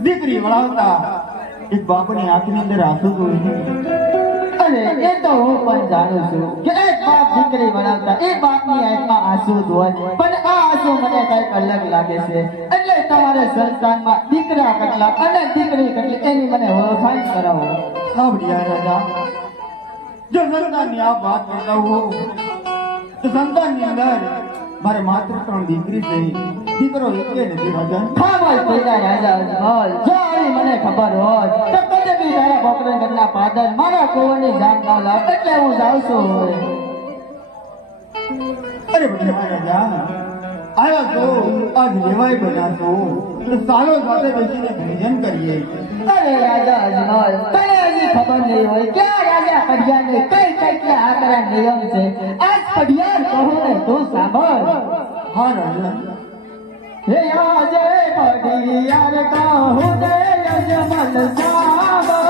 દીકરી વળાવતા એક બાપની આંખની અંદર આંસુ અને એ તો હું પણ જાણું છું કે એક બાપ દીકરી વળાવતા એ બાપની આંખમાં આંસુ હોય પણ આ આંસુ મને કંઈક અલગ લાગે છે. એટલે તમારે સંતાનમાં દીકરા કેટલા અને દીકરી કેટલી એની મને ઓળખાણ કરાવો. હા, બધા રાજા જો સંતાનની આ વાત કરતા હો તો સંતાનની અંદર મારે માત્ર ત્રણ દીકરી છે. દીકરો એકે નથી રાજા ખામોશ ભેગા રાજા બોલ. જો આવી મને ખબર હોત તો કદે બી તારા બોકરા ઘરના પાદર મારા કુંવરની જાન ના લાવ એટલે હું જાઉં છું. અરે બધા રાજા આવ્યા છો આજ લેવાય બધા છો તો સાલો સાથે બેસીને ભજન કરીએ. અરે રાજા હોય તને હજી ખબર નહીં હોય ક્યાં રાજા પઢિયારને કઈ કેટલા આકરા નિયમ છે. આજ પઢિયાર કહું ને તું સાંભળ. હા રાજા. હે આજે પઢિયાર કહો દે અજમલ સાંભળો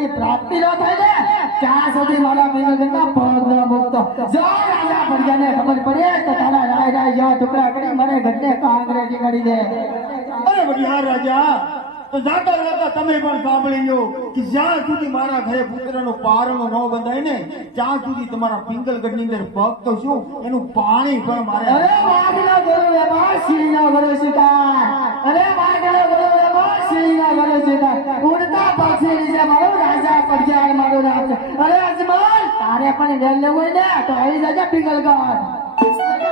પુત્રની પ્રાપ્તિ ન થાય ને ત્યાં સુધી મારા પિંગલગઢના પગ ન મૂકતો. જો રાજા પ્રજાને ખબર પડે તો તારા રાય રાય જેવા ટુકડા કરી મને ઘટને કાંગરેજી કરી દે. અરે વડિયાર રાજા. તો જાતા જાતા તમે પણ સાંભળી લો કે જ્યાં સુધી મારા ઘરે પુત્રનો પારણો ન બંધાય ને ત્યાં સુધી તમારા પિંગલગઢની અંદર પગ તો શું? એનું પાણી પણ મારે અરે વાઘનો ગુરુ વેપાર સિંહનો ગુરુ શિકાર અરે વાઘનો ગુરુ સિંહનો ગુરુ શિકાર ઉડતા પક્ષી ની મારું પડજાર મારું રાજ. અરે અજમલ પણ રેલ લેવું હોય ને, તો આવી જજે પિંગલગઢ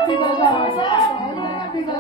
પિંગલગઢ